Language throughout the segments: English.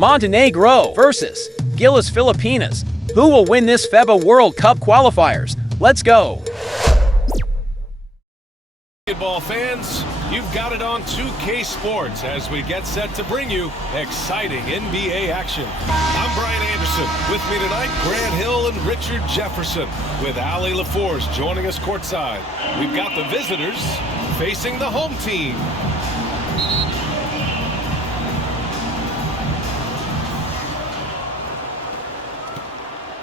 Montenegro versus GILAS Pilipinas. Who will win this FIBA World Cup qualifiers? Let's go. Basketball fans, you've got it on 2K Sports as we get set to bring you exciting NBA action. I'm Brian Anderson. With me tonight, Grant Hill and Richard Jefferson, with Ali LaForce joining us courtside. We've got the visitors facing the home team.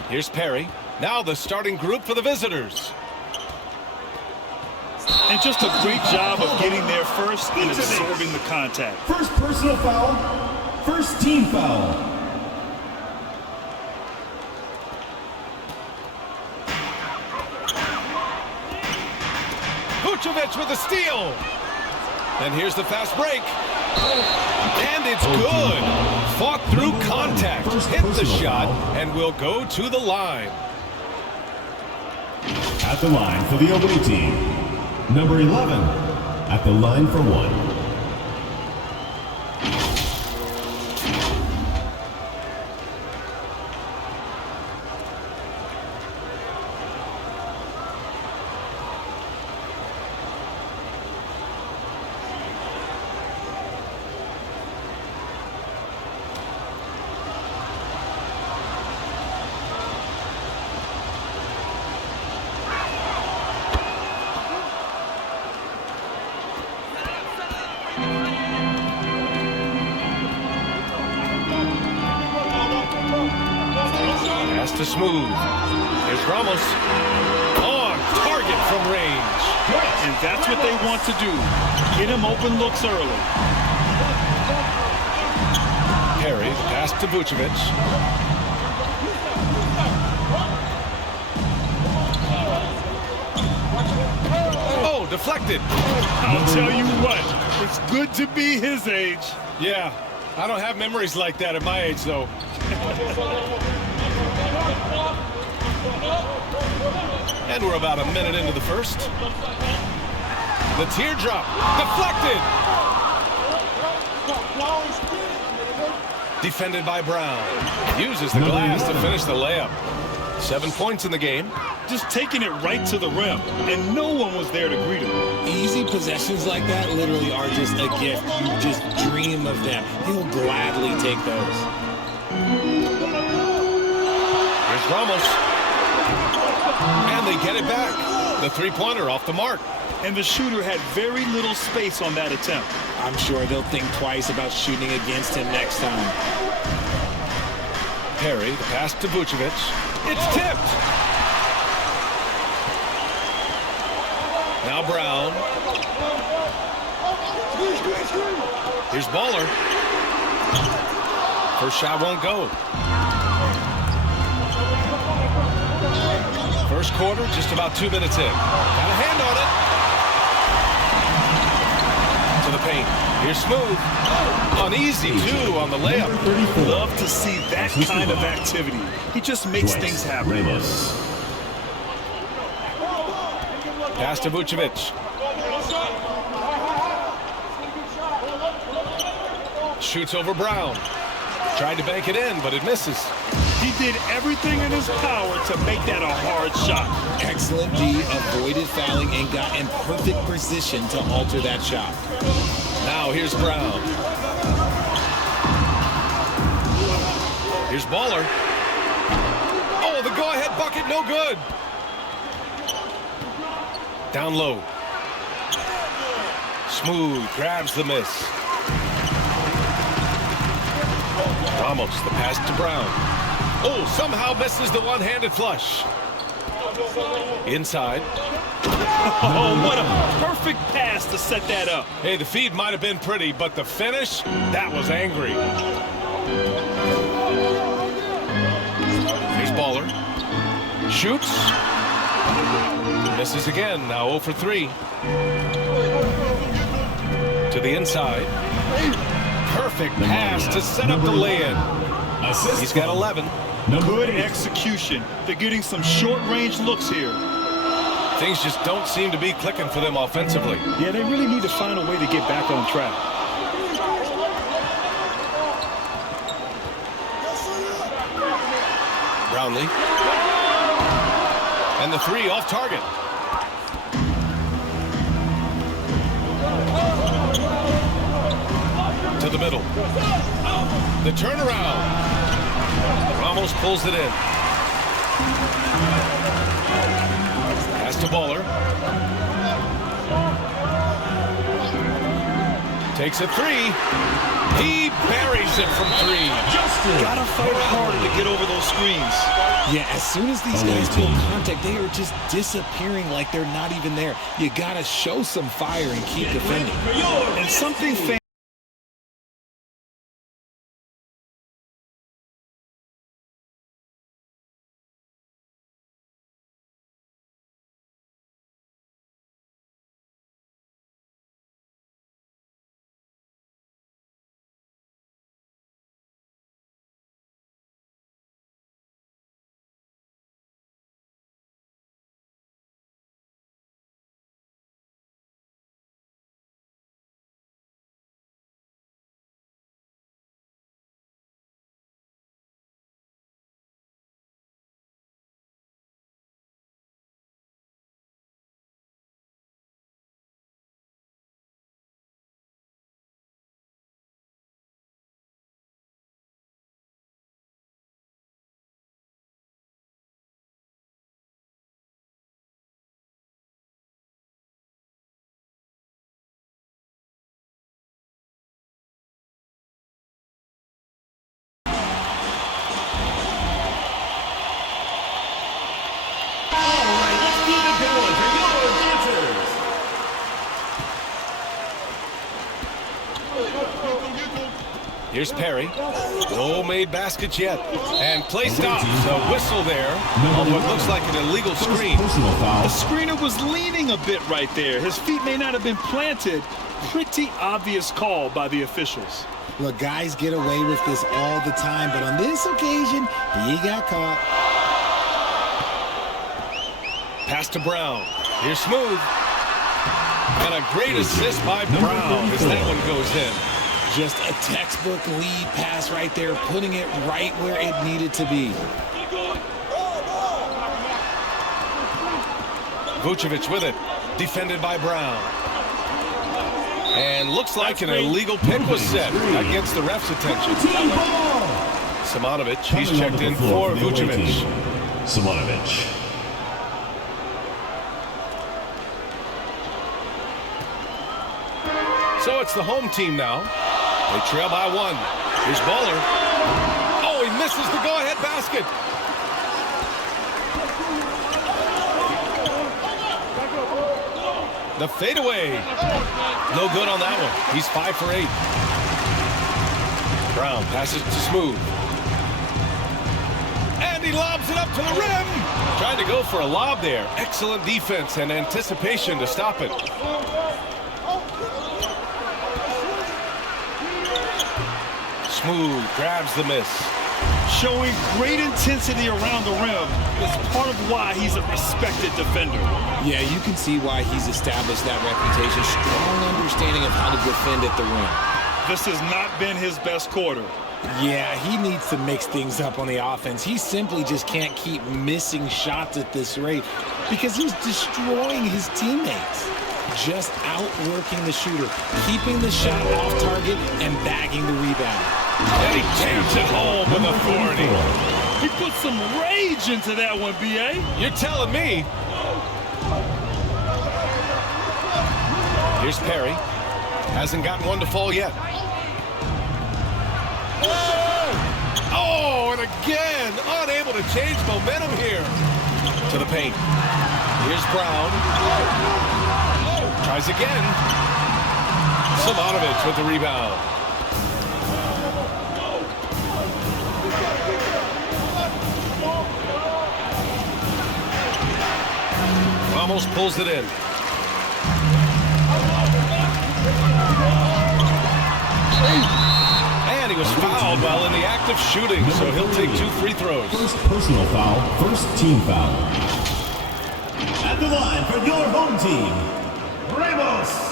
Here's Perry. Now the starting group for the visitors. And just a great job of getting there first and absorbing the contact. First personal foul, first team foul. Vucevic with a steal. And here's the fast break. And it's good. Fought through contact, hit the shot, and will go to the line. At the line for the opening team, number 11, at the line for one. To smooth. Here's Ramos. On target from range. And that's what they want to do. Get him open looks early. Perry, pass to Vucevic. Oh, deflected. I'll tell you what, it's good to be his age. Yeah, I don't have memories like that at my age, though. And we're about a minute into the first. The teardrop, deflected. Defended by Brown. Uses the glass to finish the layup. 7 points in the game. Just taking it right to the rim, and no one was there to greet him. Easy possessions like that literally are just a gift. You just dream of them. He'll gladly take those. Here's Ramos. And they get it back. The three-pointer off the mark. And the shooter had very little space on that attempt. I'm sure they'll think twice about shooting against him next time. Perry, the pass to Vucevic. It's tipped. Now Brown. Here's Baller. First shot won't go. First quarter, just about 2 minutes in. Got a hand on it. To the paint. Here's Smooth. Uneasy, too, on the layup. Love to see that kind of activity. He just makes things happen. Pass to Vucevic. Shoots over Brown. Tried to bank it in, but it misses. He did everything in his power to make that a hard shot. Excellent D, avoided fouling and got in perfect position to alter that shot. Now here's Brown. Here's Baller. Oh, the go-ahead bucket, no good. Down low. Smooth, grabs the miss. Ramos, the pass to Brown. Oh, somehow misses the one-handed flush. Inside. Oh, what a perfect pass to set that up. Hey, the feed might have been pretty, but the finish, that was angry. Here's Baller. Shoots. Misses again, now 0 for 3. To the inside. Perfect pass to set up the lay-in. He's got 11. Good execution. They're getting some short-range looks here. Things just don't seem to be clicking for them offensively. Yeah, they really need to find a way to get back on track. Brownlee. And the three off target. To the middle. The turnaround. Ramos pulls it in. Pass to Baller. Takes a three. He buries it from three. Gotta fight harder to get over those screens. Yeah, as soon as these guys feel contact, they are just disappearing like they're not even there. You gotta show some fire and keep defending. And something Here's Perry. No made baskets yet. And play stops. A whistle there on what looks like an illegal screen. The screener was leaning a bit right there. His feet may not have been planted. Pretty obvious call by the officials. Look, guys get away with this all the time, but on this occasion, he got caught. Pass to Brown. Here's Smooth. And a great assist by Brown as that one goes in. Just a textbook lead pass right there, putting it right where it needed to be. Vucevic with it. Defended by Brown. And looks like an illegal pick was set. That gets the ref's attention. Simanovic, he's checked in for Vucevic. Simanovic. So it's the home team now. They trail by one. Here's Baller. Oh, he misses the go-ahead basket. The fadeaway. No good on that one. He's 5 for 8. Brown passes to Smooth. And he lobs it up to the rim. Trying to go for a lob there. Excellent defense and anticipation to stop it. Smooth grabs the miss. Showing great intensity around the rim is part of why he's a respected defender. Yeah, you can see why he's established that reputation. Strong understanding of how to defend at the rim. This has not been his best quarter. Yeah, he needs to mix things up on the offense. He simply just can't keep missing shots at this rate because he's destroying his teammates. Just outworking the shooter, keeping the shot off target, and bagging the rebound. And he jams it home with authority. He put some rage into that one, B.A. You're telling me. Here's Perry. Hasn't gotten one to fall yet. Oh, and again, unable to change momentum here. To the paint. Here's Brown. Tries again. Simanovic with the rebound. Ramos pulls it in. And he was fouled while in the act of shooting, so he'll take 2 free throws. First personal foul, first team foul. At the line for your home team, Ramos.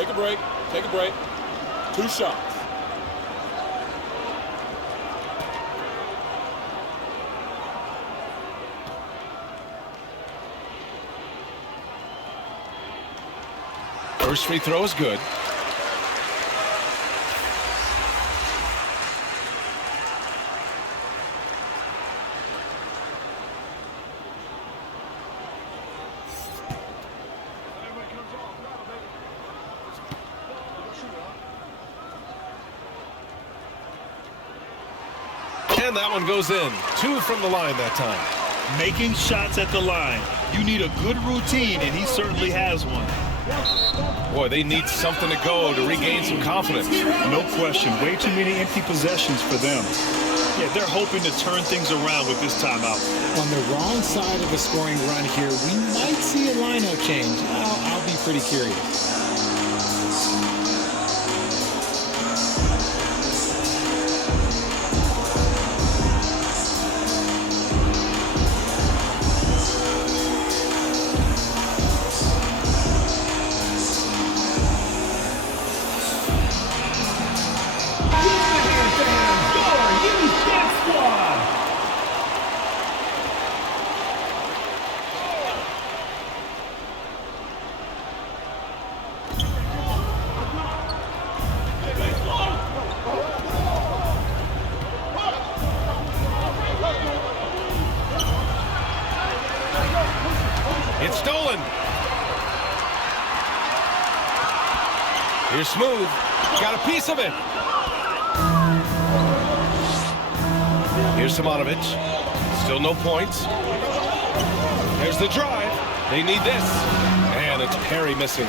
Take a break. Take a break. 2 shots. First free throw is good. And that one goes in. 2 from the line that time. Making shots at the line. You need a good routine, and he certainly has one. Boy, they need something to go to regain some confidence. No question. Way too many empty possessions for them. Yeah, they're hoping to turn things around with this timeout. On the wrong side of a scoring run here, we might see a lineup change. I'll be pretty curious. It's stolen. Here's Smooth. Got a piece of it. Here's Simonovic. Still no points. There's the drive. They need this. And it's Perry missing.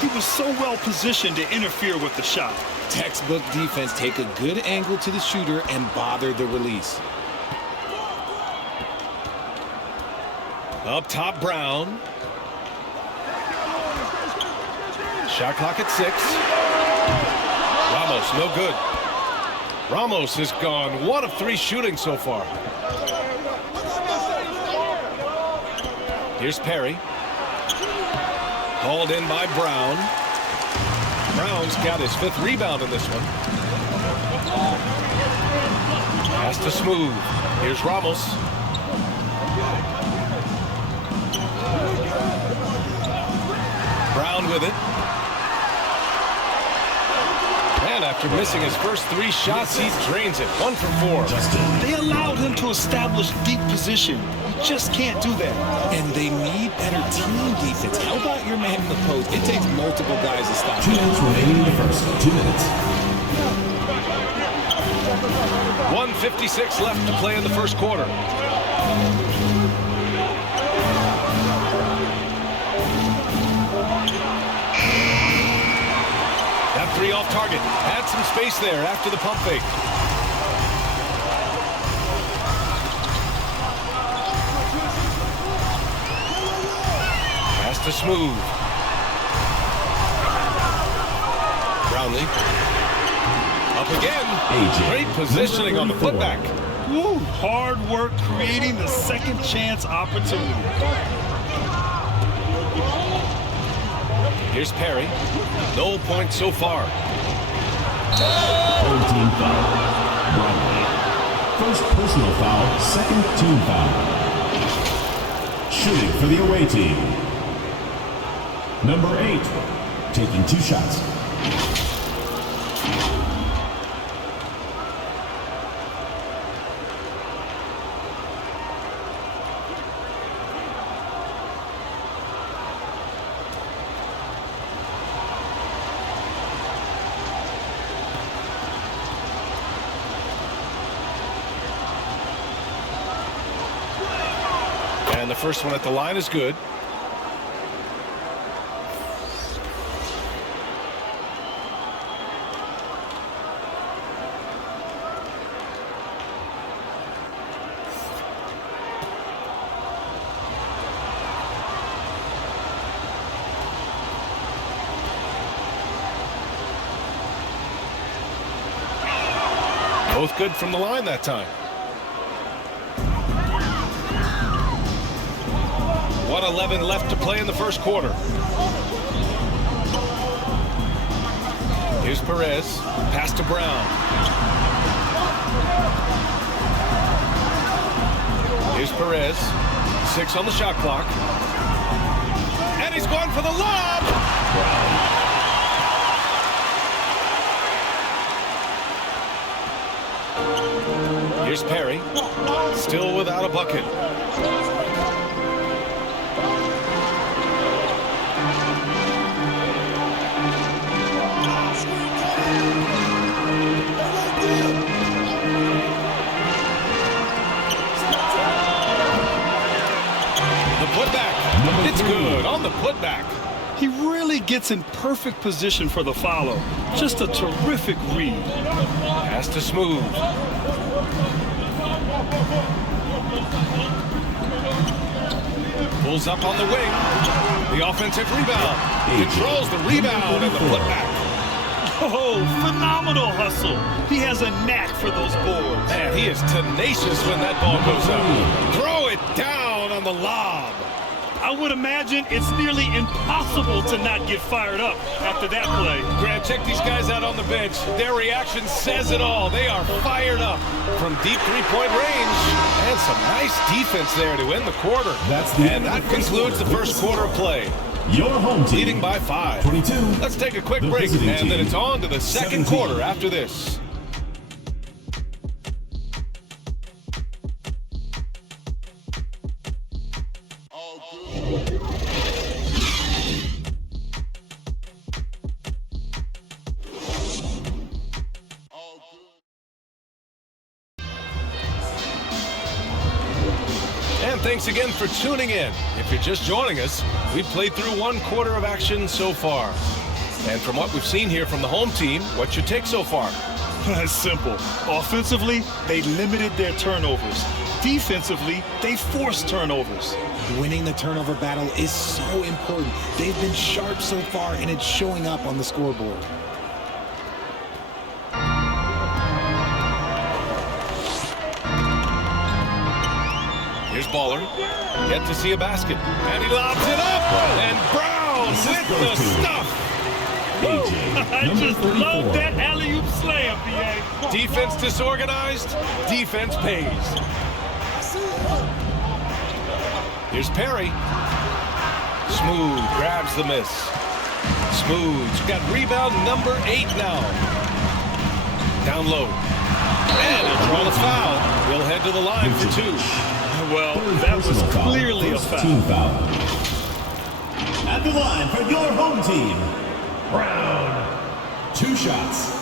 He was so well positioned to interfere with the shot. Textbook defense. Take a good angle to the shooter and bother the release. Up top, Brown. Shot clock at 6. Ramos, no good. Ramos has gone 1 of 3 shooting so far. Here's Perry. Hauled in by Brown. Brown's got his 5th rebound in this one. Pass to Smooth. Here's Ramos. Brown with it. And after missing his first 3 shots, he drains it. 1 for 4. They allowed him to establish deep position. You just can't do that. And they need better team defense. How about your man in the post? It takes multiple guys to stop 2 minutes remaining in the first. 2 minutes. 1:56 left to play in the first quarter. That 3 off target. Had some space there after the pump fake. Pass to Smooth. Brownlee. Up again. Great positioning on the putback. Woo, hard work creating the second chance opportunity. Here's Perry. No points so far. Third team foul. Barangay. First personal foul, second team foul. Shooting for the away team. Number 8, taking 2 shots. And the first one at the line is good. Both good from the line that time. 1:11 left to play in the first quarter. Here's Perez. Pass to Brown. Here's Perez. 6 on the shot clock. And he's going for the lob. Here's Perry. Still without a bucket. It's good on the putback. He really gets in perfect position for the follow. Just a terrific read. Pass to Smooth. Pulls up on the wing. The offensive rebound. Controls the rebound and the putback. Oh, phenomenal hustle. He has a knack for those boards. Man, he is tenacious when that ball goes up. Throw it down on the lob. I would imagine it's nearly impossible to not get fired up after that play. Grant, check these guys out on the bench. Their reaction says it all. They are fired up from deep three-point range. And some nice defense there to end the quarter. And that concludes the first quarter of play. Your home team leading by 5. 22. Let's take a quick break, and then it's on to the second quarter after this. And thanks again for tuning in. If you're just joining us, we've played through one quarter of action so far. And from what we've seen here from the home team, what's your take so far? That's simple. Offensively, they limited their turnovers. Defensively, they forced turnovers. Winning the turnover battle is so important. They've been sharp so far, and it's showing up on the scoreboard. Here's Baller. Yet to see a basket. And he lobs it up. And Brown with the stuff. I just love that alley-oop slam, PA. Defense disorganized. Defense pays. Here's Perry. Smooth grabs the miss. Smooth's got rebound number 8 now. Down low. And he'll draw the foul. He'll head to the line for 2. Well, that was clearly a foul. Team foul. At the line for your home team, Brown. 2 shots.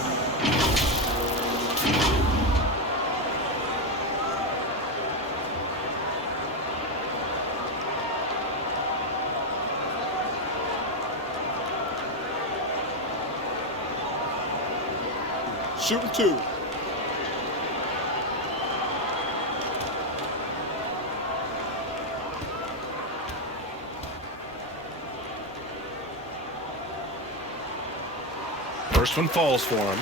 Shooting 2. First one falls for him.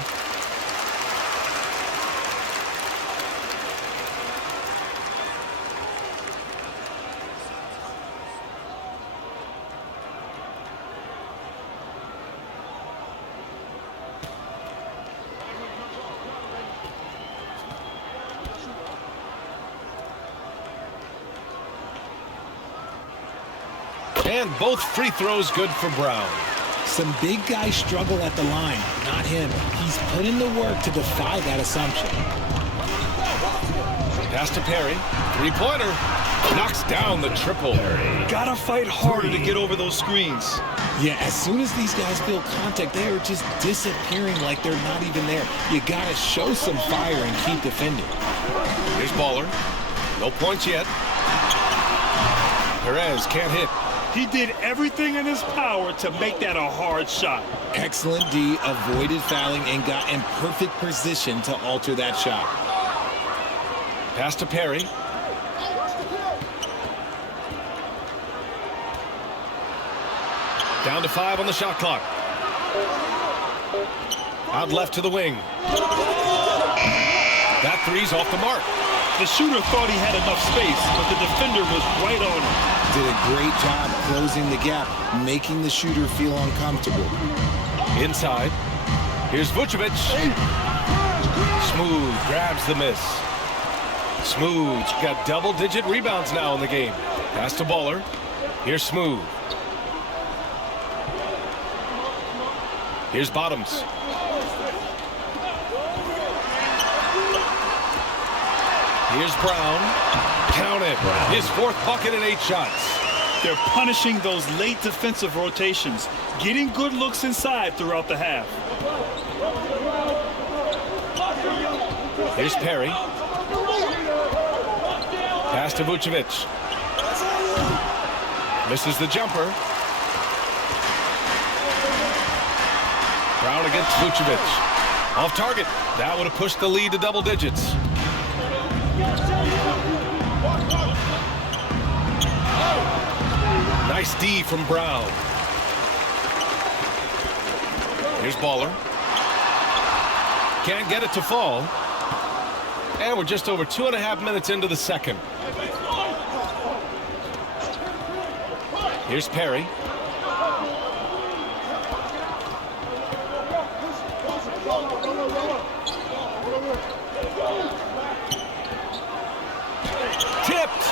And both free throws good for Brown. Some big guys struggle at the line, not him. He's put in the work to defy that assumption. Pass to Perry. Three-pointer. Knocks down the triple. Gotta fight harder to get over those screens. Yeah, as soon as these guys feel contact, they are just disappearing like they're not even there. You gotta show some fire and keep defending. Here's Baller. No points yet. Perez can't hit. He did everything in his power to make that a hard shot. Excellent D, avoided fouling and got in perfect position to alter that shot. Pass to Perry. Down to 5 on the shot clock. Out left to the wing. That three's off the mark. The shooter thought he had enough space, but the defender was right on him. Did a great job closing the gap, making the shooter feel uncomfortable. Inside. Here's Vucevic. Smooth grabs the miss. Smooth got double-digit rebounds now in the game. Pass to Baller. Here's Smooth. Here's Bottoms. Here's Brown. Count it. His fourth bucket in 8 shots. They're punishing those late defensive rotations, getting good looks inside throughout the half. Here's Perry. Pass to Vucevic. Misses the jumper. Brown against Vucevic. Off target. That would have pushed the lead to double digits. Nice D from Brown. Here's Baller. Can't get it to fall. And we're just over 2.5 minutes into the second. Here's Perry. Tipped.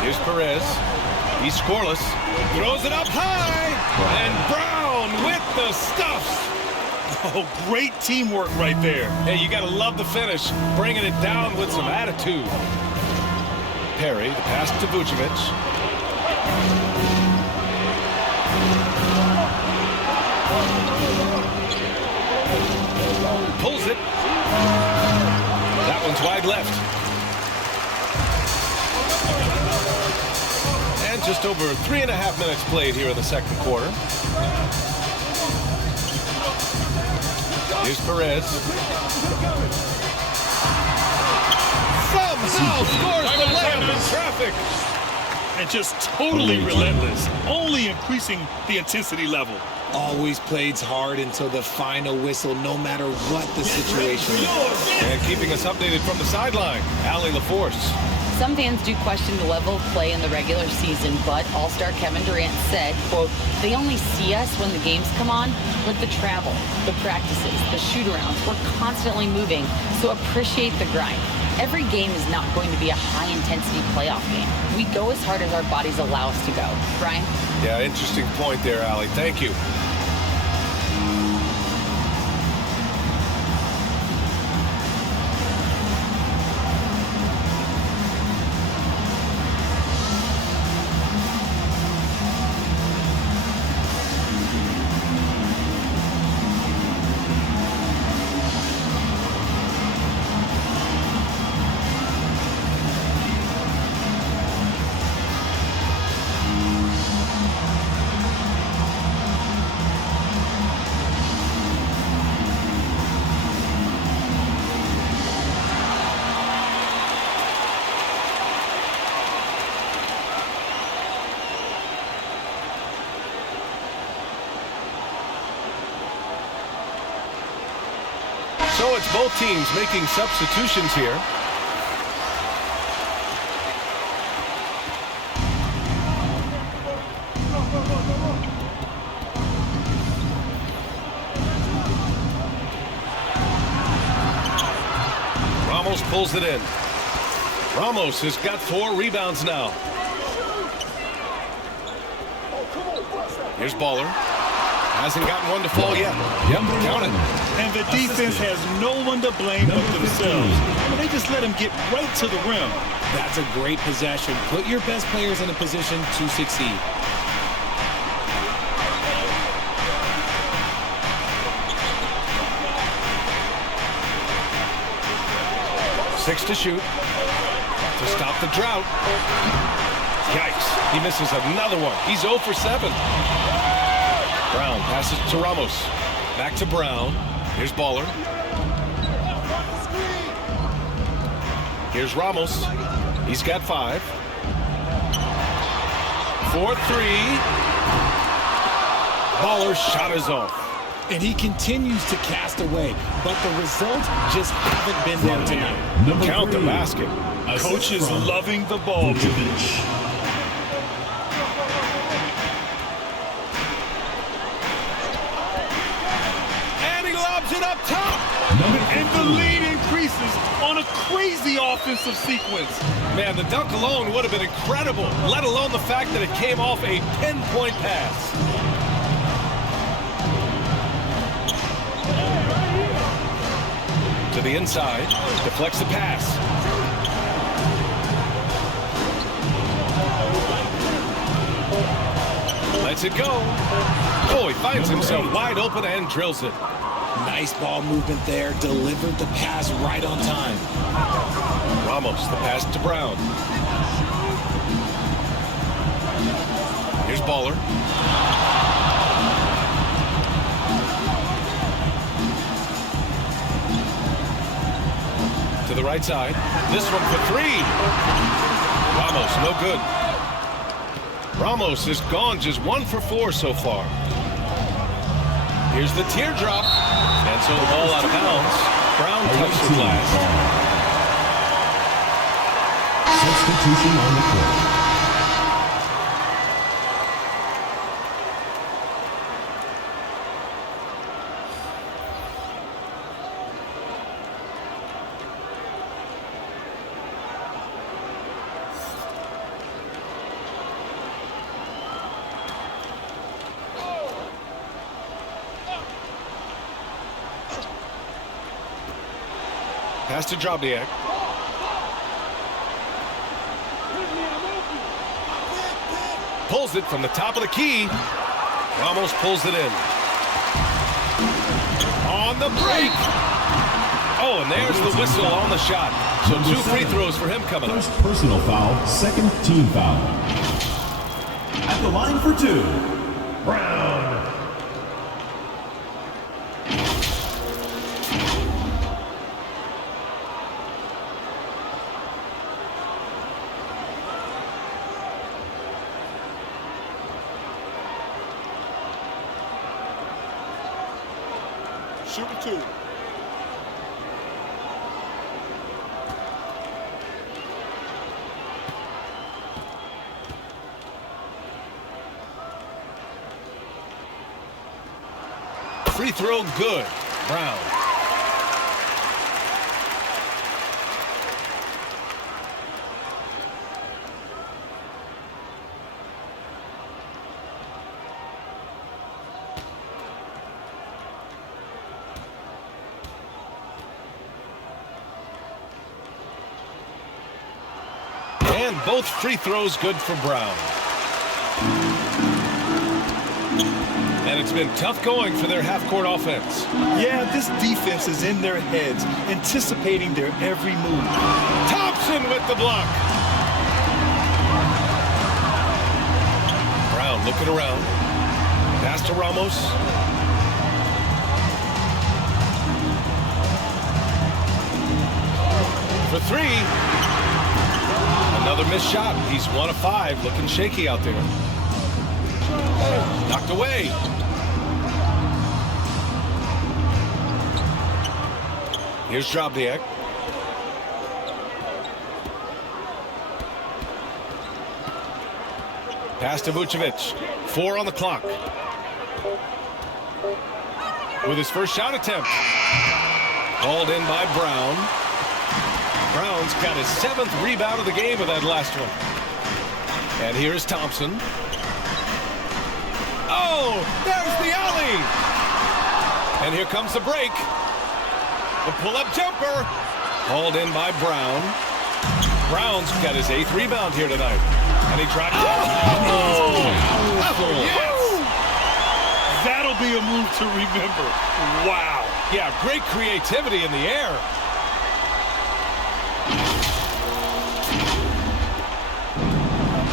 Here's Perez. He's scoreless. Throws it up high. And Brown with the stuffs. Oh, great teamwork right there. Hey, you got to love the finish. Bringing it down with some attitude. Perry, the pass to Vucevic. Pulls it. That one's wide left. And just over 3.5 minutes played here in the second quarter. Here's Perez. Somehow scores the layup in traffic. And just totally relentless, only increasing the intensity level. Always plays hard until the final whistle, no matter what the situation is. And keeping us updated from the sideline, Allie LaForce. Some fans do question the level of play in the regular season, but All-Star Kevin Durant said, quote, "They only see us when the games come on, but the travel, the practices, the shoot-arounds, we're constantly moving, so appreciate the grind. Every game is not going to be a high-intensity playoff game. We go as hard as our bodies allow us to go." Brian? Yeah, interesting point there, Allie. Thank you. So it's both teams making substitutions here. Ramos pulls it in. Ramos has got 4 rebounds now. Here's Baller. Hasn't gotten one to fall yet. Yep, count it. And the defense has no one to blame but themselves. They just let him get right to the rim. That's a great possession. Put your best players in a position to succeed. Six to shoot to stop the drought. Yikes, he misses another one. He's 0 for 7. Brown passes to Ramos. Back to Brown. Here's Baller. Here's Ramos. He's got 5. 4-3. Baller's shot is off. And he continues to cast away, but the results just haven't been there tonight. Count the basket. Coach is loving the ball. And the lead increases on a crazy offensive sequence. Man, the dunk alone would have been incredible, let alone the fact that it came off a pinpoint pass. To the inside, deflects the pass. Lets it go. Oh, he finds himself wide open and drills it. Nice ball movement there. Delivered the pass right on time. Ramos, the pass to Brown. Here's Baller. To the right side. This one for three. Ramos, no good. Ramos has gone just 1 for 4 so far. Here's the teardrop. And so the ball out of bounds. Brown touched the glass. Substitution on the court. Pass to Drobniak. Pulls it from the top of the key. Ramos pulls it in. On the break. Oh, and there's the whistle on the shot. So 2 free throws for him coming up. First personal foul, second team foul. At the line for 2, Brown. Shooting 2. Free throw good. Brown. And both free throws good for Brown. And it's been tough going for their half-court offense. Yeah, this defense is in their heads, anticipating their every move. Thompson with the block. Brown looking around. Pass to Ramos. For 3. Another missed shot. He's 1 of 5, looking shaky out there. Knocked away. Here's Drobniak. Pass to Vucevic. 4 on the clock. With his first shot attempt. Called in by Brown. Brown's got his 7th rebound of the game with that last one. And here's Thompson. Oh, there's the alley. And here comes the break. The pull-up jumper. Called in by Brown. Brown's got his 8th rebound here tonight. And he dropped it. Oh, yes. That'll be a move to remember. Wow. Yeah, great creativity in the air.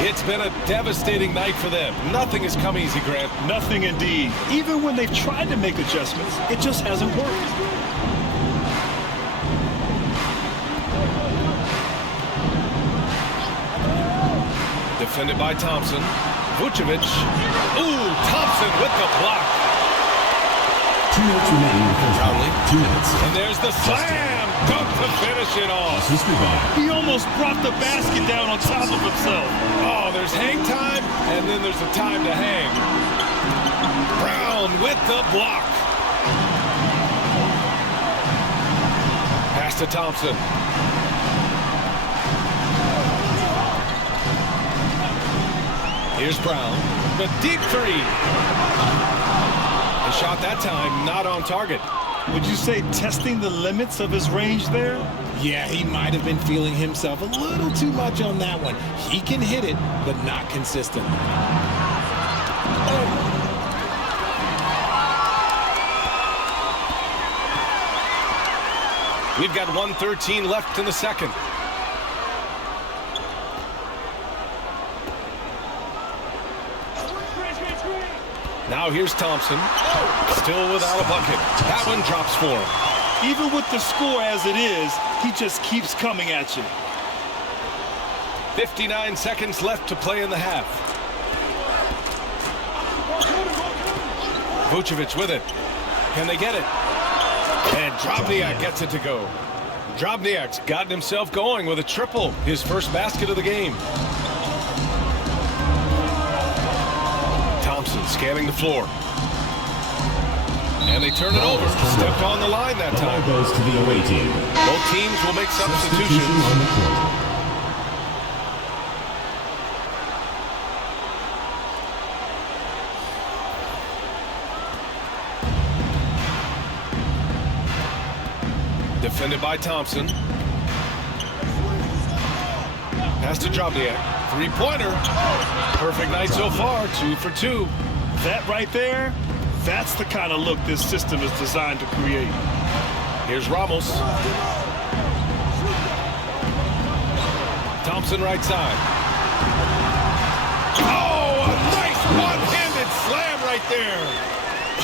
It's been a devastating night for them. Nothing has come easy, Grant. Nothing indeed. Even when they've tried to make adjustments, it just hasn't worked. Defended by Thompson. Vucevic. Ooh, Thompson with the block. 2 minutes remaining in the first Brownlee. half. 2 minutes. And there's the slam dunk to finish it off. Assisted by He almost brought the basket down on top of himself. Oh, there's hang time, and then there's a time to hang. Brown with the block. to Thompson. Here's Brown. The deep three. The shot that time not on target. Would you say testing the limits of his range there? Yeah, he might have been feeling himself a little too much on that one. He can hit it, but not consistently. We've got 1:13 left in the second. Now here's Thompson. Still without a bucket. That one drops for him. Even with the score as it is, he just keeps coming at you. 59 seconds left to play in the half. Vucevic with it. Can they get it? And Drobniak gets it to go. Drobniak's gotten himself going with a triple. His first basket of the game. Thompson scanning the floor. And they turn it over. Stepped on the line that time. Goes to the away team. Both teams will make substitutions. On the court. Defended by Thompson. Pass to Drobniak. Three-pointer. Perfect night so far. 2 for 2. That right there, that's the kind of look this system is designed to create. Here's Ramos. Thompson right side. Oh, a nice one-handed slam right there.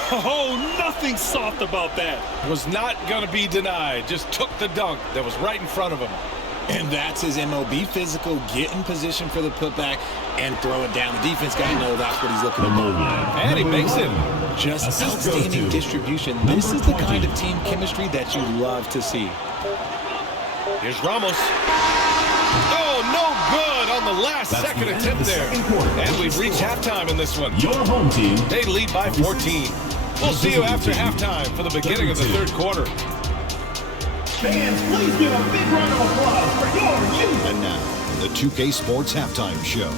Oh, nothing soft about that. Was not going to be denied. Just took the dunk that was right in front of him. And that's his MO. Be physical, get in position for the putback, and throw it down. The defense guy knows that's what he's looking for. And he makes it. Just outstanding distribution. This is the kind of team chemistry that you love to see. Here's Ramos. Oh, no good on the last second attempt there. And we've reached halftime in this one. Your home team. They lead by 14. We'll see you after halftime for the beginning of the third quarter. Fans, please give a big round of applause for your youth. And now, the 2K Sports Halftime Show.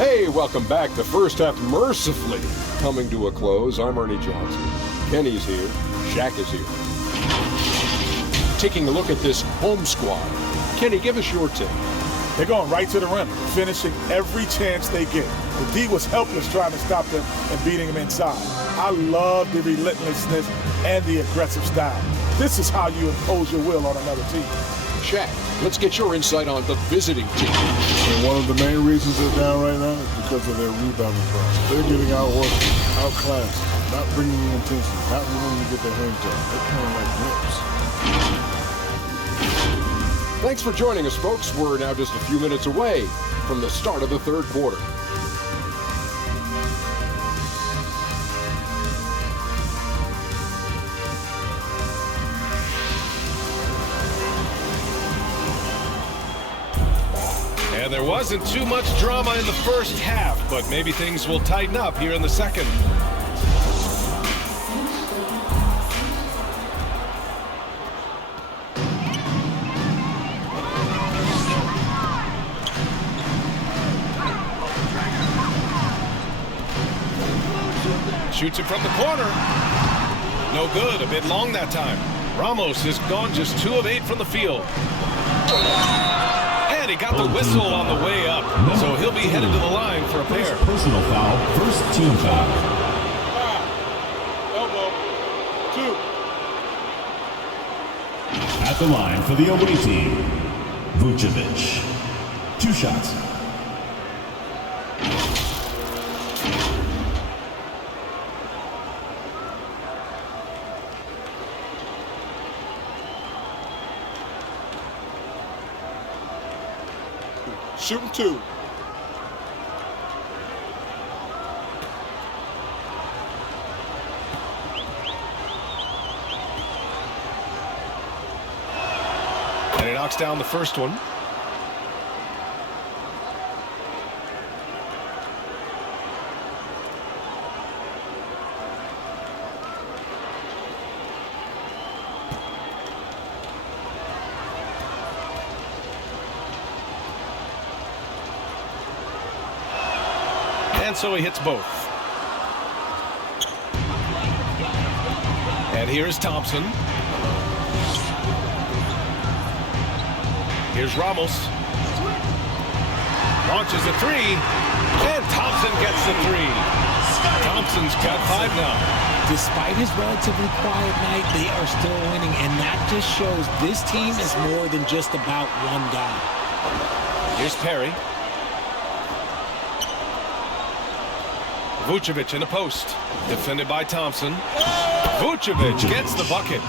Hey, welcome back. The first half mercifully coming to a close. I'm Ernie Johnson. Kenny's here. Shaq is here. Taking a look at this home squad. Kenny, give us your take. They're going right to the rim, finishing every chance they get. The D was helpless trying to stop them and beating them inside. I love the relentlessness and the aggressive style. This is how you impose your will on another team. Shaq, let's get your insight on the visiting team. And one of the main reasons they're down right now is because of their rebounding problem. They're getting outworked, outclassed, not bringing the intensity, not willing to get their hands up. They're playing like wimps. Thanks for joining us, folks. We're now just a few minutes away from the start of the third quarter. And there wasn't too much drama in the first half, but maybe things will tighten up here in the second. Shoots it from the corner. No good, a bit long that time. Ramos has gone just 2 of 8 from the field. And he got the whistle on the way up, so he'll be headed to the line for a pair. Personal foul, first team foul. Elbow. 2. At the line for the away team, Vucevic. 2 shots. Shooting 2. And he knocks down the first one. And so he hits both. And here's Thompson. Here's Ramos. Launches a three. And Thompson gets the three. Thompson's got 5 now. Despite his relatively quiet night, they are still winning, and that just shows this team is more than just about one guy. Here's Perry. Vucevic in the post. Defended by Thompson. Vucevic gets the bucket.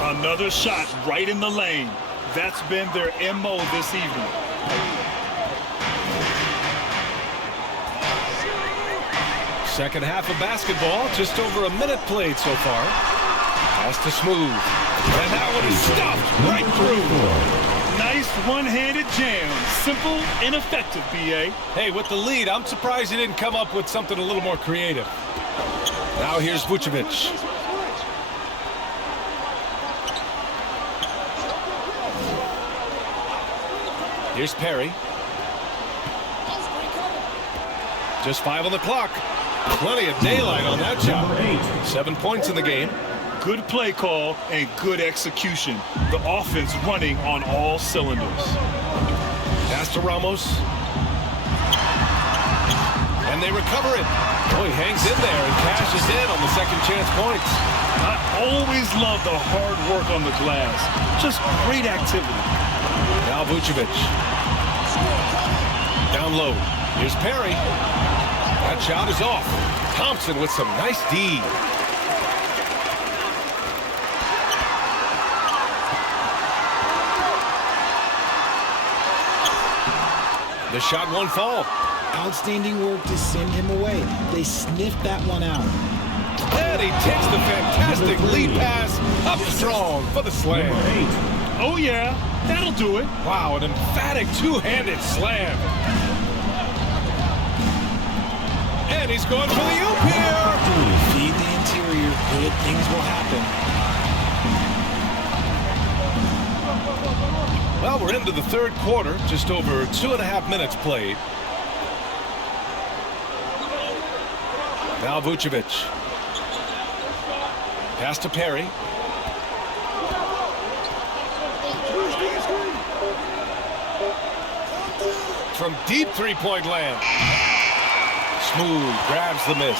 Another shot right in the lane. That's been their MO this evening. Second half of basketball, just over a minute played so far. Pass to Smooth. And that one is stuffed right through. Nice one-handed jam. Simple and effective, BA. Hey, with the lead, I'm surprised he didn't come up with something a little more creative. Now here's Vucevic. Here's Perry. Just 5 on the clock. Plenty of daylight on that shot. 7 points in the game. Good play call and good execution. The offense running on all cylinders. Pass to Ramos. And they recover it. Oh, he hangs in there and cashes in on the second chance points. I always love the hard work on the glass. Just great activity. Now Vucevic. Down low. Here's Perry. That shot is off. Thompson with some nice D. The shot won't fall. Outstanding work to send him away. They sniffed that one out. And he takes the fantastic lead pass up strong for the slam. Oh, yeah. That'll do it. Wow, an emphatic two-handed slam. And he's going for the oop here. Feed the interior. Good things will happen. Well, we're into the third quarter. Just over 2.5 minutes played. Now Vucevic. Pass to Perry. From deep three-point land. Smooth grabs the miss.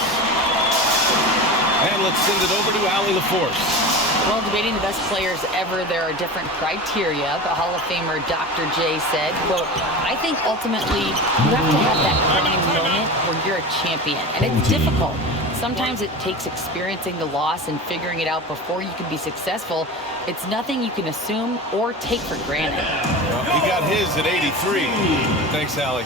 And let's send it over to Allie LaForce. Well, debating the best players ever, there are different criteria. But Hall of Famer Dr. J said, quote, I think ultimately you have to have that winning moment where you're a champion. And it's difficult. Sometimes it takes experiencing the loss and figuring it out before you can be successful. It's nothing you can assume or take for granted. Well, he got his at 83. Thanks, Allie.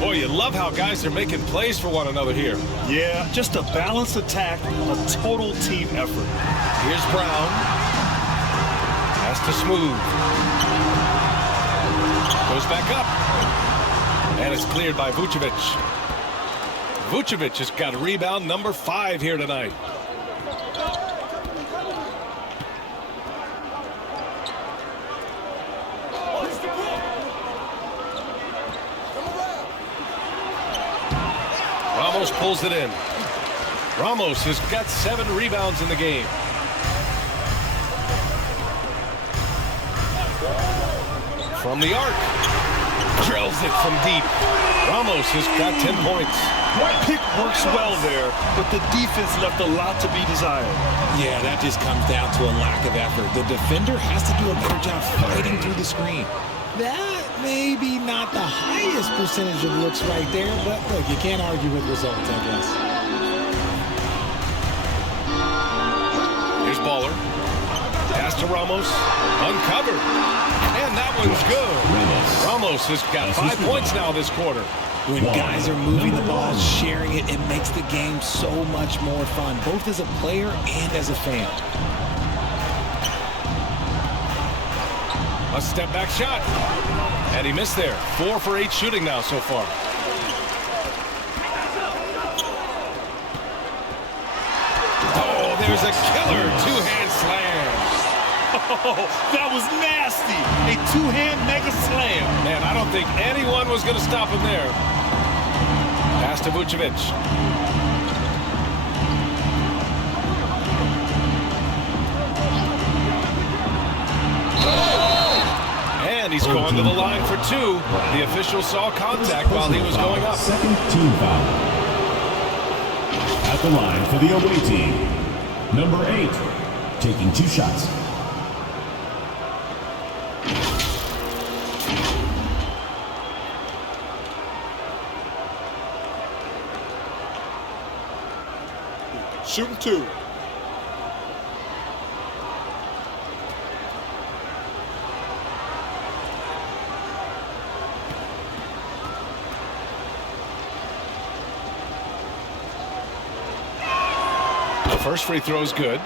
Boy, you love how guys are making plays for one another here. Yeah, just a balanced attack, a total team effort. Here's Brown. Pass to Smooth. Goes back up. And it's cleared by Vucevic. Vucevic has got rebound number 5 here tonight. Ramos pulls it in. Ramos has got 7 rebounds in the game. From the arc. Drills it from deep. Ramos has got 10 points. Pick works well there, but the defense left a lot to be desired. Yeah, that just comes down to a lack of effort. The defender has to do a better job fighting through the screen. That may be not the highest percentage of looks right there, but look, you can't argue with results, I guess. Here's Baller. Pass to Ramos. Uncovered. And that one's good. Ramos has got 5 points now this quarter. When guys are moving the ball, sharing it, it makes the game so much more fun, both as a player and as a fan. A step back shot. And he missed there. 4 for 8 shooting now so far. Oh, there's a killer two-hand Oh, that was nasty. A two-hand mega slam. Man, I don't think anyone was going to stop him there. Pass to Vucevic. And he's going to the line for two. The official saw contact while he was going up. Second team foul. At the line for the away team, number 8, taking 2 shots. Shooting 2. The first free throw is good.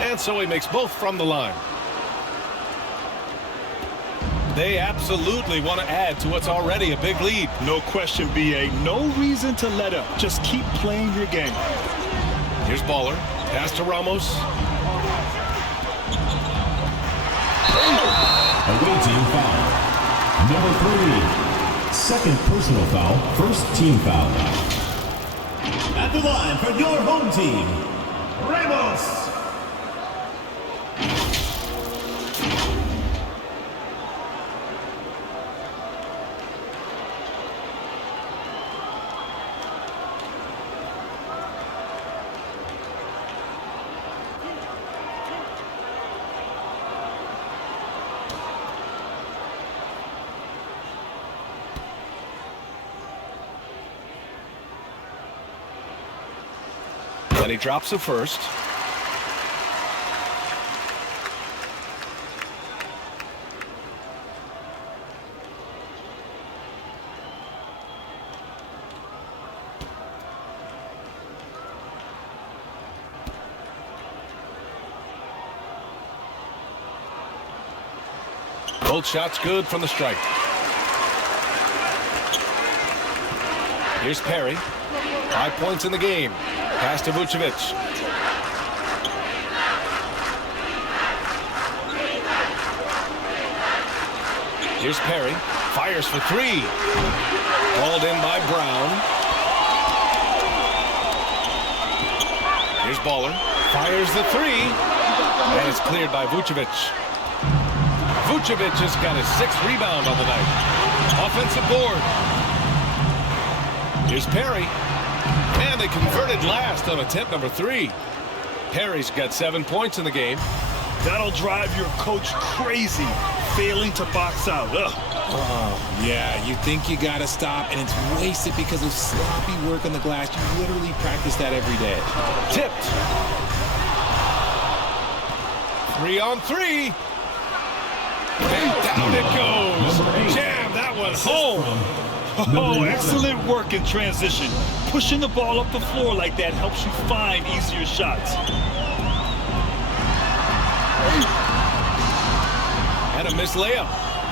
And so he makes both from the line. They absolutely want to add to what's already a big lead. No question, BA. No reason to let up. Just keep playing your game. Here's Baller. Pass to Ramos. Away team foul. Number 3, second personal foul, first team foul. At the line for your home team, Ramos. And he drops the first. Both shots good from the stripe. Here's Perry. 5 points in the game. Pass to Vucevic. Here's Perry. Fires for 3. Hauled in by Brown. Here's Baller. Fires the 3. And it's cleared by Vucevic. Vucevic has got his 6th rebound on the night. Offensive board. Here's Perry. And they converted last on attempt number 3. Perry's got 7 points in the game. That'll drive your coach crazy, failing to box out. Ugh. Oh, yeah, you think you got to stop, and it's wasted because of sloppy work on the glass. You literally practice that every day. Tipped. 3 on 3. And down it goes. Jam that one home. Oh, excellent work in transition. Pushing the ball up the floor like that helps you find easier shots. And a missed layup.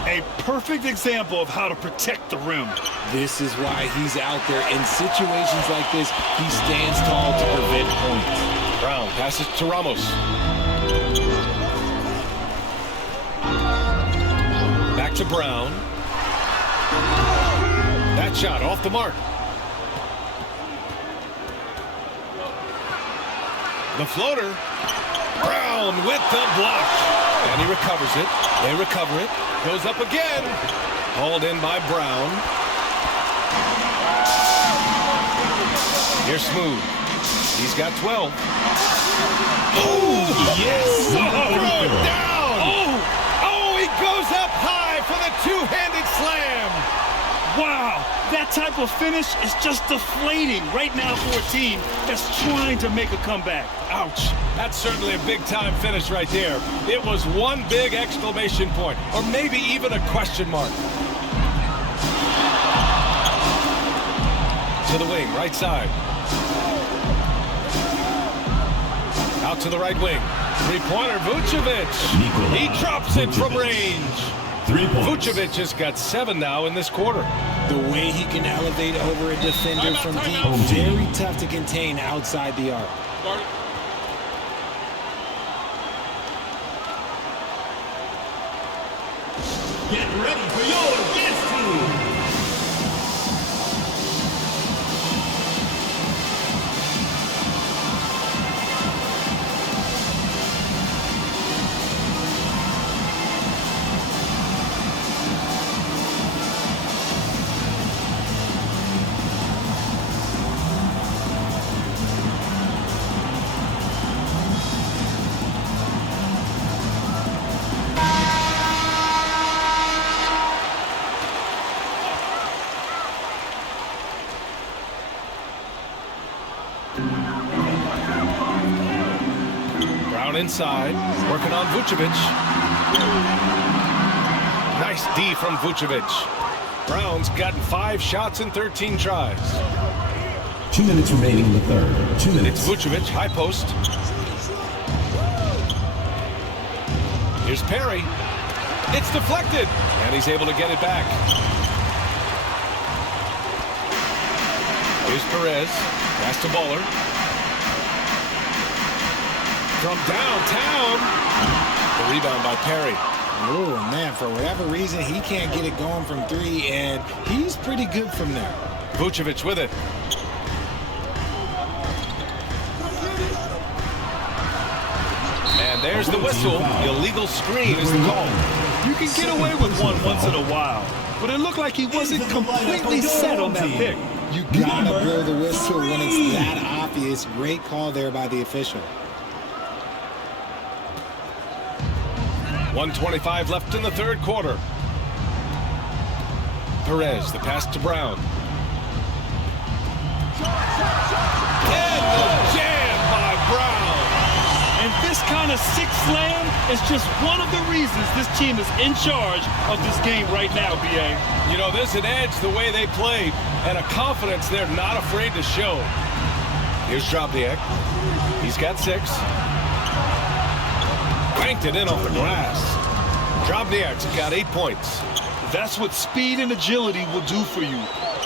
A perfect example of how to protect the rim. This is why he's out there. In situations like this, he stands tall to prevent points. Brown passes to Ramos. Back to Brown. That shot off the mark. The floater. Brown with the block. And he recovers it. They recover it. Goes up again. Hauled in by Brown. Here's Smooth. He's got 12. Oh, yes. Throw it down. Oh, he goes up high for the two-handed slam. Wow, that type of finish is just deflating right now for a team that's trying to make a comeback. Ouch. That's certainly a big-time finish right there. It was one big exclamation point, or maybe even a question mark. to the wing, right side. Out to the right wing. Three-pointer, Vucevic. He drops it from range. 3 points. Vucevic has got 7 now in this quarter. The way he can elevate over a defender from deep, very tough to contain outside the arc. Get ready for your dance team. Inside, working on Vucevic. Nice D from Vucevic. Brown's gotten 5 shots in 13 tries. 2 minutes remaining in the third. 2 minutes. It's Vucevic, high post. Here's Perry. It's deflected, and he's able to get it back. Here's Perez. Pass to Bowler. From downtown. The rebound by Perry. Oh, man, for whatever reason, he can't get it going from 3, and he's pretty good from there. Vucevic with it. And there's the whistle. Illegal screen is the call. You can get away with one once in a while, but it looked like he wasn't completely set on that pick. You gotta blow the whistle when it's that obvious. Great call there by the official. 1:25 left in the third quarter. Perez, the pass to Brown. And the jam by Brown. And this kind of sick slam is just one of the reasons this team is in charge of this game right now, BA. You know, there's an edge the way they played and a confidence they're not afraid to show. Here's Drobniak. He's got 6. Banked it in off the glass. Drobniak's got 8 points. That's what speed and agility will do for you.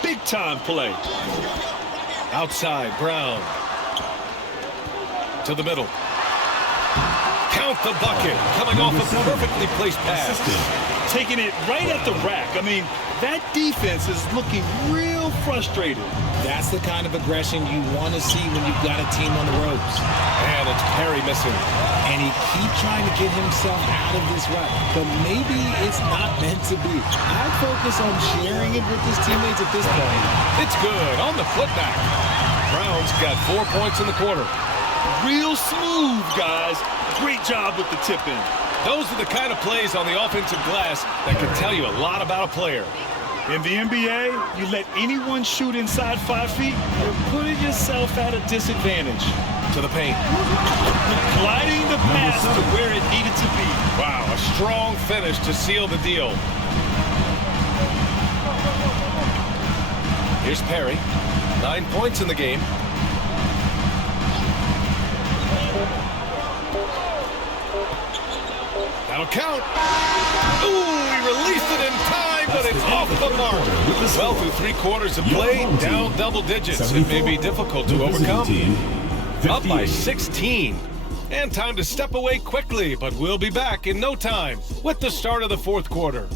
Big time play. Outside, Brown. To the middle. Count the bucket. Coming off a perfectly placed pass. Taking it right at the rack. I mean, that defense is looking real frustrated. That's the kind of aggression you want to see when you've got a team on the ropes. And it's Perry missing. And he keeps trying to get himself out of this rut, but maybe it's not meant to be. I'd focus on sharing it with his teammates at this point. It's good on the putback. Brown's got 4 points in the quarter. Real smooth, guys. Great job with the tip-in. Those are the kind of plays on the offensive glass that can tell you a lot about a player. In the NBA, you let anyone shoot inside 5 feet, you're putting yourself at a disadvantage. To the paint. Gliding the pass to where it needed to be. Wow, a strong finish to seal the deal. Here's Perry. 9 points in the game. That'll count. Ooh, he released it in time, but it's off the mark. Well, through 3 quarters of play, down double digits. It may be difficult to overcome. Up by 16. And time to step away quickly, but we'll be back in no time with the start of the 4th quarter.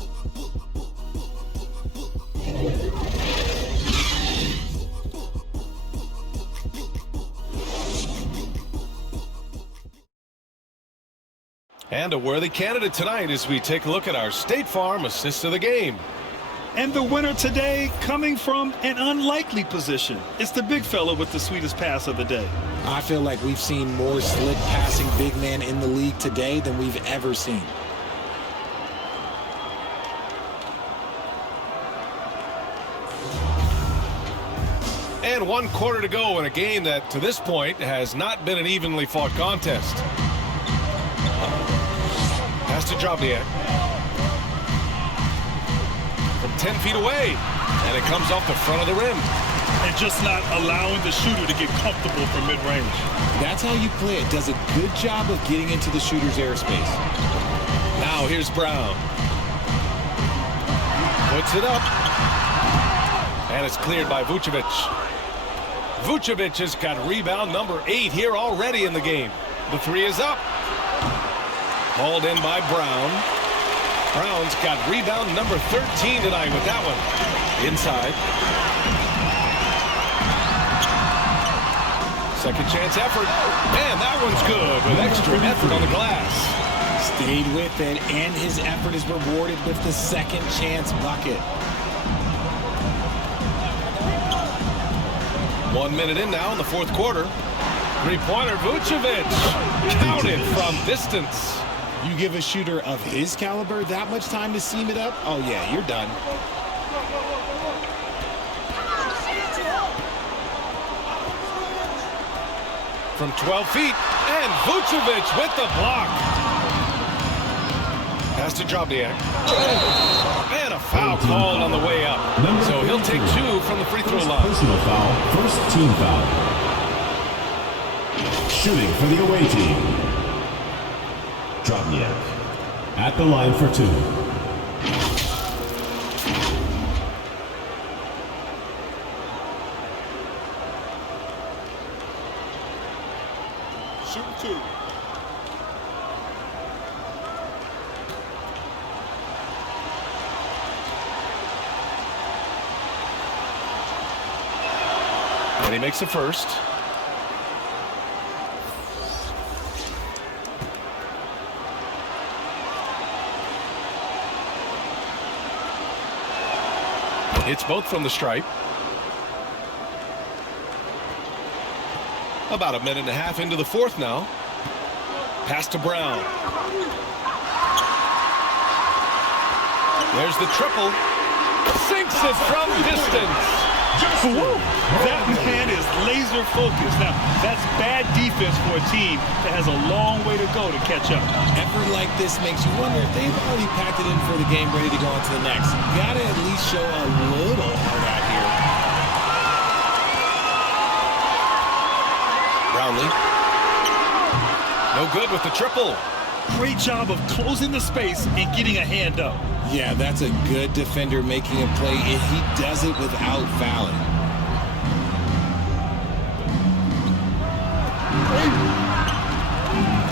And a worthy candidate tonight as we take a look at our State Farm assist of the game. And the winner today coming from an unlikely position. It's the big fella with the sweetest pass of the day. I feel like we've seen more slick passing big men in the league today than we've ever seen. And 1 quarter to go in a game that to this point has not been an evenly fought contest. Pass to Drobniak. From 10 feet away. And it comes off the front of the rim. and just not allowing the shooter to get comfortable from mid-range. That's how you play it. Does a good job of getting into the shooter's airspace. Now here's Brown. Puts it up. And it's cleared by Vucevic. Vucevic has got rebound number 8 here already in the game. The 3 is up. Hauled in by Brown. Brown's got rebound number 13 tonight with that one. Inside. Second chance effort. And that one's good with extra effort on the glass. Stayed with it, and his effort is rewarded with the second chance bucket. 1 minute in now in the fourth quarter. Three-pointer, Vucevic. Counted from distance. You give a shooter of his caliber that much time to seam it up? Oh, yeah, you're done. From 12 feet, and Vucevic with the block. Pass to Drobniak. And a foul called on the way up. So he'll take 2 from the free throw line. Personal foul, first team foul. Shooting for the away team. Drobniak at the line for 2. Shooting 2. And he makes the first. It's both from the stripe. About a minute and a half into the fourth now. Pass to Brown. There's the triple. Sinks it from distance. That man is laser focused. Now, that's bad defense for a team that has a long way to go to catch up. Effort like this makes you wonder if they've already packed it in for the game, ready to go on to the next. Gotta at least show a little heart out here. Brownlee. No good with the triple. Great job of closing the space and getting a hand up. Yeah, that's a good defender making a play, and he does it without fouling.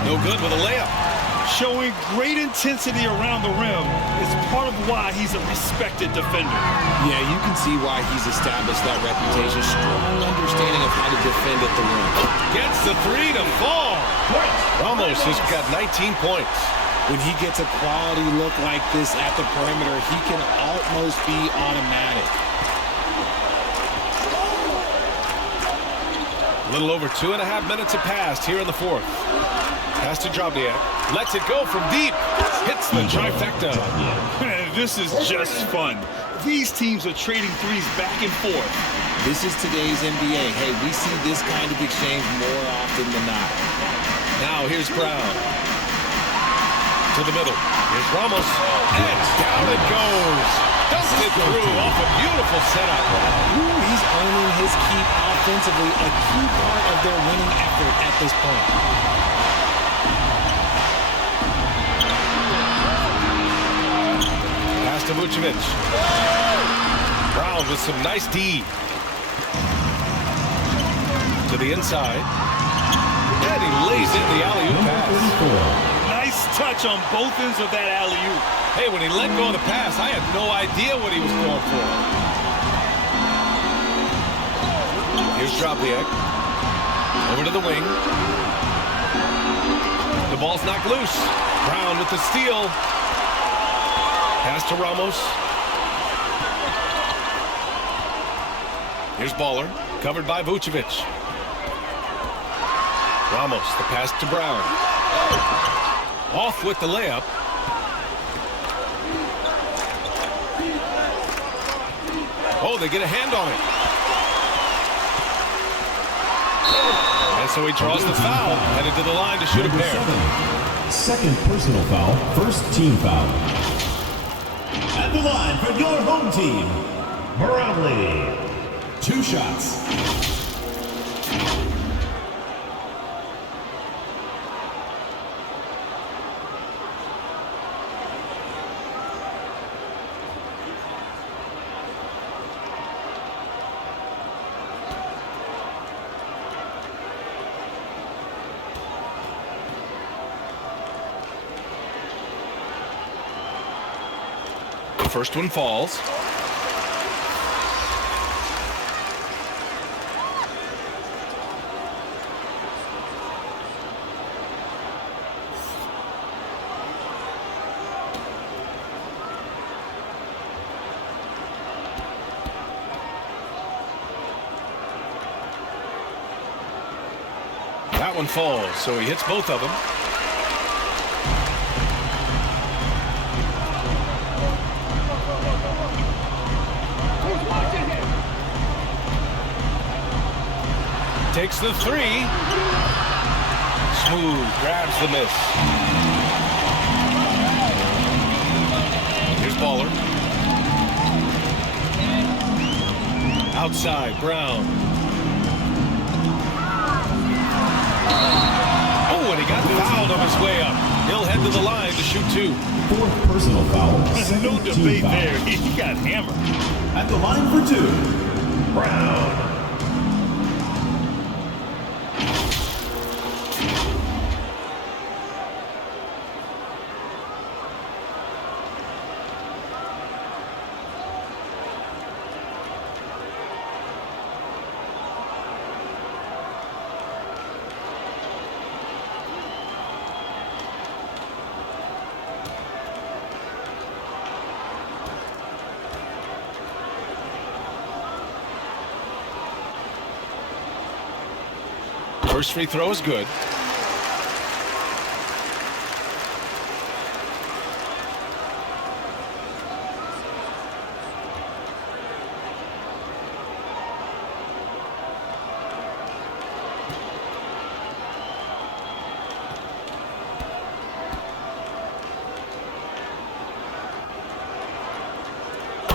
No good with a layup. Showing great intensity around the rim is part of why he's a respected defender. Yeah, you can see why he's established that reputation. Strong understanding of how to defend at the rim. Gets the 3 to fall. Ramos has got 19 points. When he gets a quality look like this at the perimeter, he can almost be automatic. A little over 2.5 minutes have passed here in the fourth. Pass to Drobniak. Lets it go from deep. Hits the trifecta. This is just fun. These teams are trading threes back and forth. This is today's NBA. Hey, we see this kind of exchange more often than not. Now here's Brown. To the middle. Here's Ramos. And down it goes. Dumps it through off a beautiful setup. Ooh, he's earning his keep offensively, a key part of their winning effort at this point. Pass to Vucevic. Brown with some nice D. To the inside. And he lays in the alley-oop pass. Nice touch on both ends of that alley-oop. Hey, when he let go of the pass, I had no idea what he was going for. Here's Drobniak. Over to the wing. The ball's knocked loose. Brown with the steal. Pass to Ramos. Here's Baller. Covered by Vucevic. Ramos, the pass to Brown. Off with the layup. Oh, they get a hand on it. And so he draws the foul, headed to the line to shoot a pair. Second personal foul, first team foul. At the line for your home team, Brownlee. 2 shots. The first one falls. That one falls, so he hits both of them. Takes the 3. Smooth, grabs the miss. Here's Baller. Outside, Brown. Oh, and he got fouled on his way up. He'll head to the line to shoot 2. 4th personal foul. There's no debate there. He got hammered. At the line for 2, Brown. First free throw is good.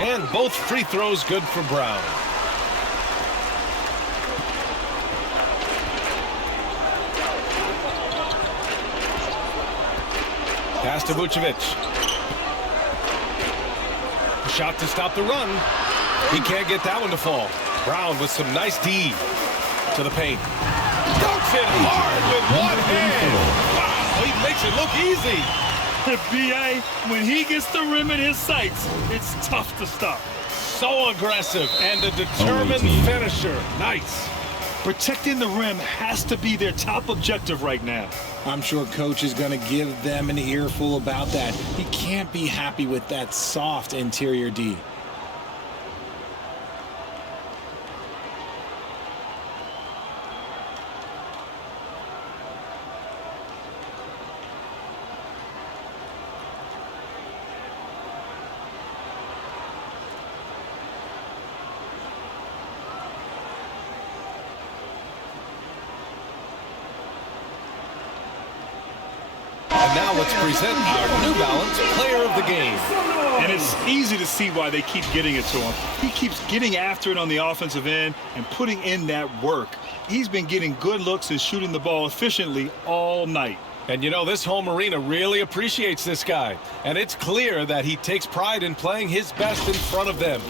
And both free throws good for Brown. Pass to Vucevic. Shot to stop the run. He can't get that one to fall. Brown with some nice D to the paint. Dunks it hard with one hand. Wow, he makes it look easy. BA, when he gets the rim in his sights, it's tough to stop. So aggressive and a determined finisher. Nice. Protecting the rim has to be their top objective right now. I'm sure coach is going to give them an earful about that. He can't be happy with that soft interior D. And now let's present our New Balance Player of the Game. And it's easy to see why they keep getting it to him. He keeps getting after it on the offensive end and putting in that work. He's been getting good looks and shooting the ball efficiently all night. And you know, this home arena really appreciates this guy. And it's clear that he takes pride in playing his best in front of them.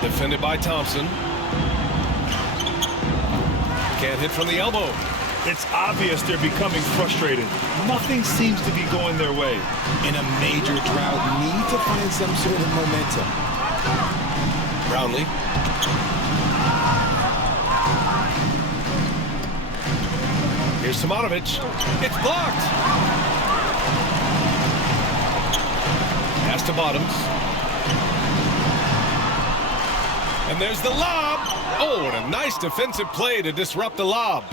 Defended by Thompson. Can't hit from the elbow. It's obvious they're becoming frustrated. Nothing seems to be going their way. In a major drought, need to find some sort of momentum. Brownlee. Here's Simonovic. It's blocked. Pass to Bottoms. And there's the lob. Oh, and a nice defensive play to disrupt the lob.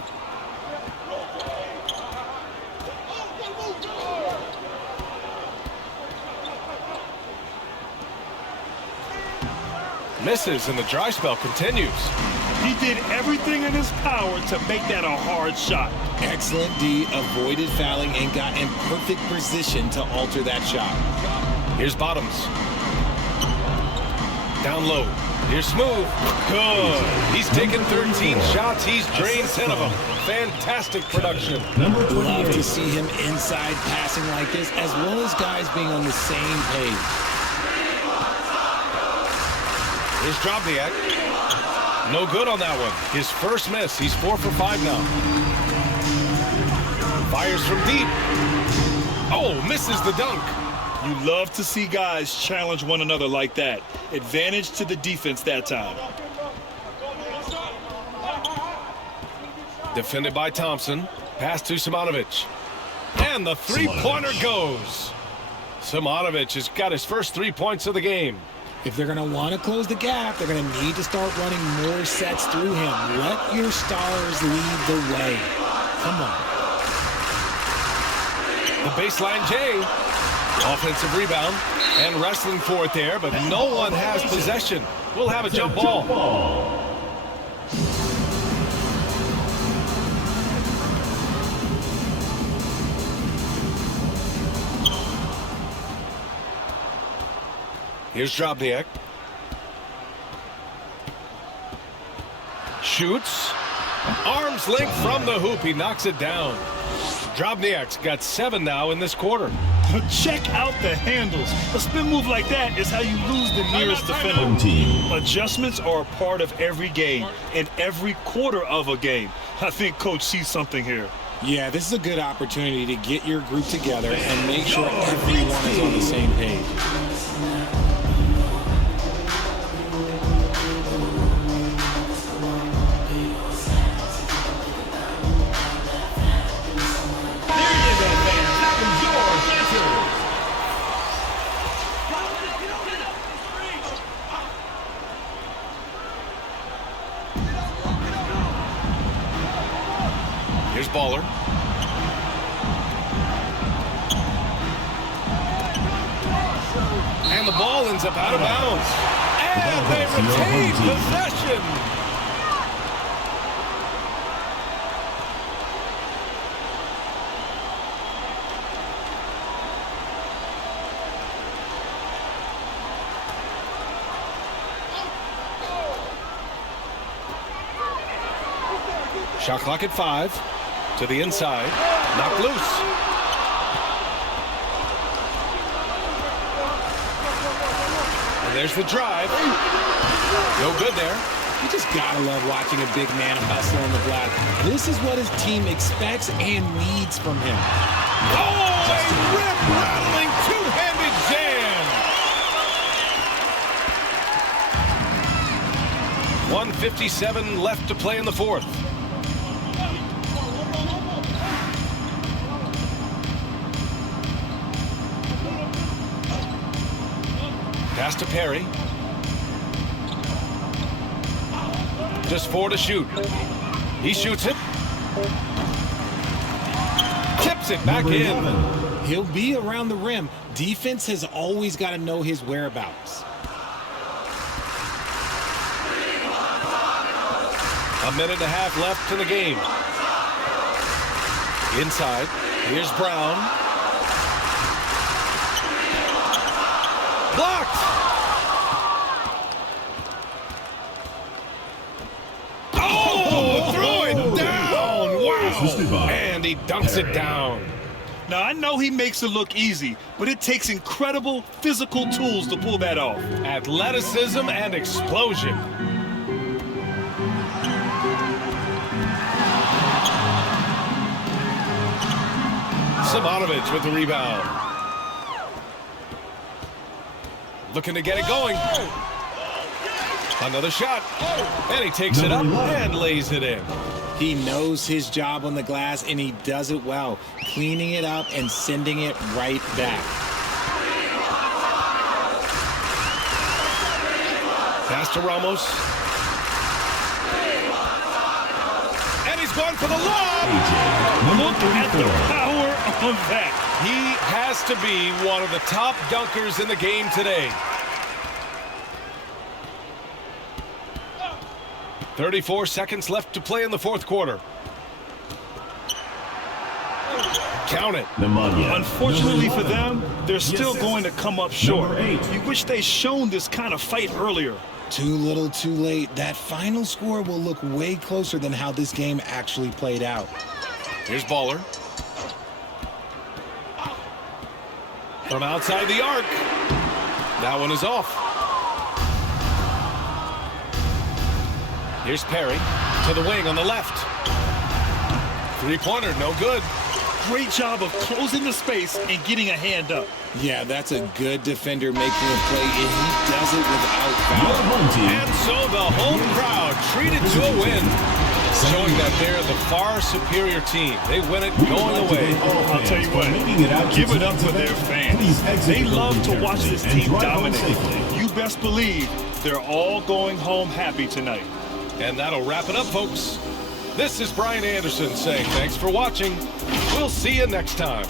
Misses, and the dry spell continues. He did everything in his power to make that a hard shot. Excellent D, avoided fouling and got in perfect position to alter that shot. Here's Bottoms. Down low. Here's Smooth. Good. He's taken 13 shots. He's drained 10 of them. Fantastic production. Love to see him inside passing like this, as well as guys being on the same page. Here's Drobniak. No good on that one. His first miss. He's 4 for 5 now. Fires from deep. Oh, misses the dunk. You love to see guys challenge one another like that. Advantage to the defense that time. Defended by Thompson. Pass to Simonovic. And the three-pointer goes. Simonovic has got his first 3 points of the game. If they're going to want to close the gap, they're going to need to start running more sets through him. Let your stars lead the way. Come on. The baseline J. Offensive rebound and wrestling for it there, but no one has possession. We'll have a jump ball. Here's Drobniak. Shoots. Arms length from the hoop. He knocks it down. Drobniak's got 7 now in this quarter. Check out the handles. A spin move like that is how you lose the nearest defender. Adjustments are a part of every game and every quarter of a game. I think Coach sees something here. Yeah, this is a good opportunity to get your group together and make sure everyone is on the same page. Here's Baller. And the ball ends up out of bounds. And they retain possession. Shot clock at 5. To the inside. Knocked loose. And there's the drive. No good there. You just gotta love watching a big man hustle on the glass. This is what his team expects and needs from him. Oh, a rip-rattling two-handed jam. 1:57 left to play in the fourth. Pass to Perry. Just 4 to shoot. He shoots it. Tips it back in. He'll be around the rim. Defense has always got to know his whereabouts. A minute and a half left in the game. Inside. Here's Brown. Blocked. Oh, throw it down. Wow. And he dunks it down. Now, I know he makes it look easy, but it takes incredible physical tools to pull that off. Athleticism and explosion. Simonovic with the rebound. Looking to get it going. Another shot. And he takes it up and lays it in. He knows his job on the glass, and he does it well, cleaning it up and sending it right back. Pass to Ramos. And he's going for the lob. Look at the power of that. He has to be one of the top dunkers in the game today. 34 seconds left to play in the fourth quarter. Count it. Unfortunately for them, they're still going to come up short. You wish they'd shown this kind of fight earlier. Too little, too late. That final score will look way closer than how this game actually played out. Here's Baller. From outside the arc. That one is off. Here's Perry to the wing on the left. Three-pointer, no good. Great job of closing the space and getting a hand up. Yeah, that's a good defender making a play, and he does it without foul. And so the home crowd treated to a win, showing that they're the far superior team. They win it going away. I'll tell you what, give it up for their fans. They love to watch this team dominate. You best believe they're all going home happy tonight. And that'll wrap it up, folks. This is Brian Anderson saying thanks for watching. We'll see you next time.